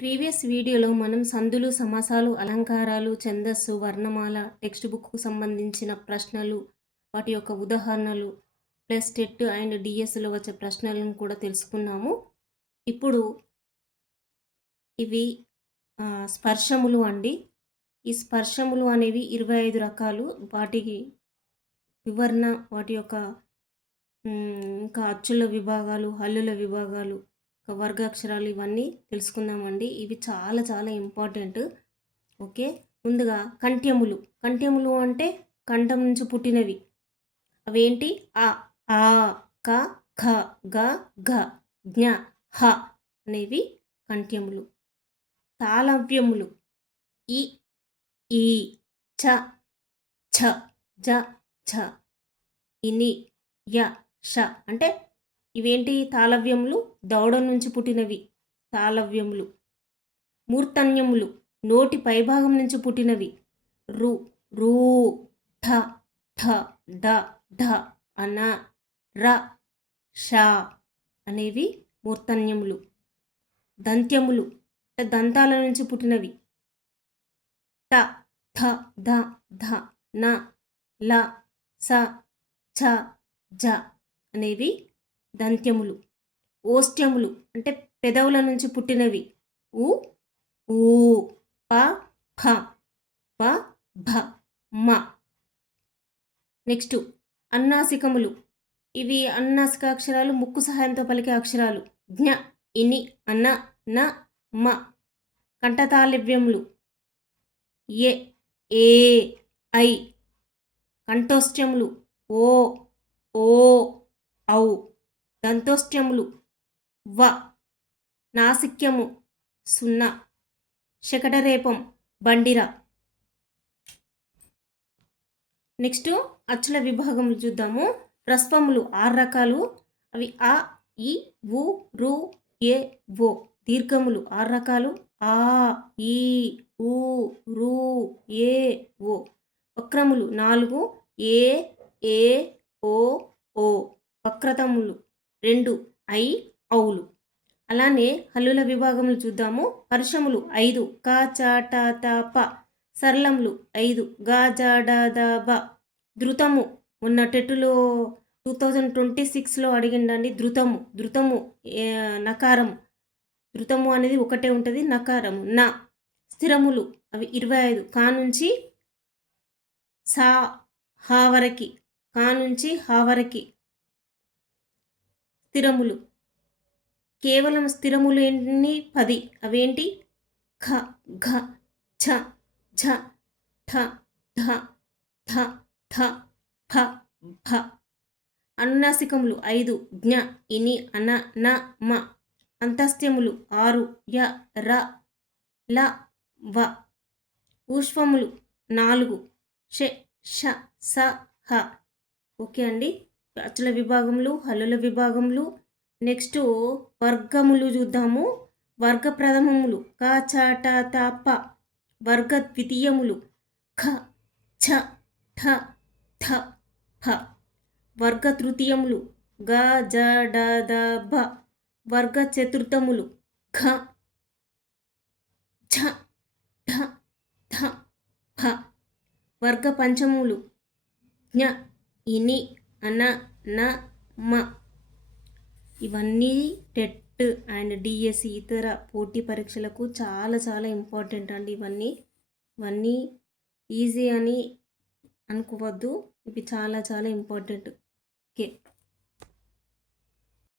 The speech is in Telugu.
ప్రీవియస్ వీడియోలో మనం సందులు, సమాసాలు, అలంకారాలు, ఛందస్సు, వర్ణమాల, టెక్స్ట్ బుక్కు సంబంధించిన ప్రశ్నలు, వాటి యొక్క ఉదాహరణలు, ప్లస్ టెట్ అండ్ డిఎస్లో వచ్చే ప్రశ్నలను కూడా తెలుసుకున్నాము. ఇప్పుడు ఇవి స్పర్శములు అండి. ఈ స్పర్శములు అనేవి 25 రకాలు. వాటికి వివరణ, వాటి యొక్క ఇంకా అచ్చుల విభాగాలు, హల్లుల విభాగాలు, వర్గాక్షరాలు ఇవన్నీ తెలుసుకుందామండి. ఇవి చాలా చాలా ఇంపార్టెంట్. ఓకే, ముందుగా కంఠ్యములు. కంఠ్యములు అంటే కంఠం నుంచి పుట్టినవి. అవేంటి? ఆ, ఆ, క, ఖ, గ, ఘ, జ్ఞ, హ అనేవి కంఠ్యములు. తాళవ్యములు ఇ, ఈ, చ, ఛ, జ, ఝ, ఇని, య, ష అంటే ఇవేంటి? తాళవ్యములు, దవడ నుంచి పుట్టినవి తాళవ్యములు. మూర్ధన్యములు నోటి పైభాగం నుంచి పుట్టినవి. రు, రూ, ఠ, ఠ, డ, ఢ, అన, ర, ష అనేవి మూర్ధన్యములు. దంత్యములు దంతాల నుంచి పుట్టినవి. ట, థ, ధ, ధ, న, ల, స, ఛ, జ అనేవి దంత్యములు. ఓష్ట్యములు అంటే పెదవుల నుంచి పుట్టినవి. ఉ, ఊ, ప, ఫ, ప, భ, మ. నెక్స్ట్ అన్నాసికములు. ఇవి అన్నాసికాక్షరాలు, ముక్కు సహాయంతో పలికే అక్షరాలు. జ్ఞ, ఇని, అన్న, న, మ. కంఠతాళవ్యములు ఎ, ఏ, ఐ. కంఠోష్ట్యములు ఓ, ఓ, ఔ. దంతోష్ట్యములు వ. నాసిక్యము 0. శకటరేపం బండిర. నెక్స్ట్ అచ్చుల విభాగములు చూద్దాము. రస్వములు 6 రకాలు. అవి ఆ, ఈ, ఉ, రు, ఏ, ఓ. దీర్ఘములు 6 రకాలు. ఆ, ఈ, ఊ, రు, ఏ, ఓ. వక్రములు 4. ఏ, ఏ, ఓ, ఓ. వక్రతములు 2. ఐ, ఔలు. అలానే హల్లుల విభాగములు చూద్దాము. హర్షములు 5. క, చ, ట, త, ప. సరళములు 5. గ, జ, డ, ద, బ. ధృతము మొన్న టెట్టులో 2026లో అడిగిండండి. ధృతము నకారము. ధృతము అనేది ఒకటే ఉంటుంది. నకారము నా. స్థిరములు అవి 25. కా నుంచి సా, హా వరకి. కా నుంచి హా వరకి స్థిరములు. కేవలం స్థిరములు ఎన్ని? 10. అవేంటి? ఖ, ఘ, ఛ, ఝ, ఠ, ధ, థ, థ, ఫ, భ. అనునాసికములు 5. జ్ఞ, ఇని, అన, న, మ. అంతస్థ్యములు 6. య, ర, ల, వ. ఊష్వములు 4. ష, ష, స, హ. ఓకే అండి. అచ్చుల విభాగములు, హల్లుల విభాగములు. నెక్స్ట్ వర్గములు చూద్దాము. వర్గ ప్రథమములు క, చ, ట, త, ప. వర్గ ద్వితీయములు ఖ, ఛ, ఠ, థ, ఫ. వర్గ తృతీయములు గ, జ, డ, ద, బ. వర్గ చతుర్థములు ఘ, ఝ, ఢ, ధ, ఫ. వర్గ పంచమములు జ్ఞ, ఇని, అన, న, మ. ఇవన్నీ టెట్ అండ్ డిఎస్సి ఇతర పోటీ పరీక్షలకు చాలా చాలా ఇంపార్టెంట్ అండి. ఇవన్నీ ఈజీ అని అనుకోవద్దు. ఇవి చాలా చాలా ఇంపార్టెంట్. ఓకే.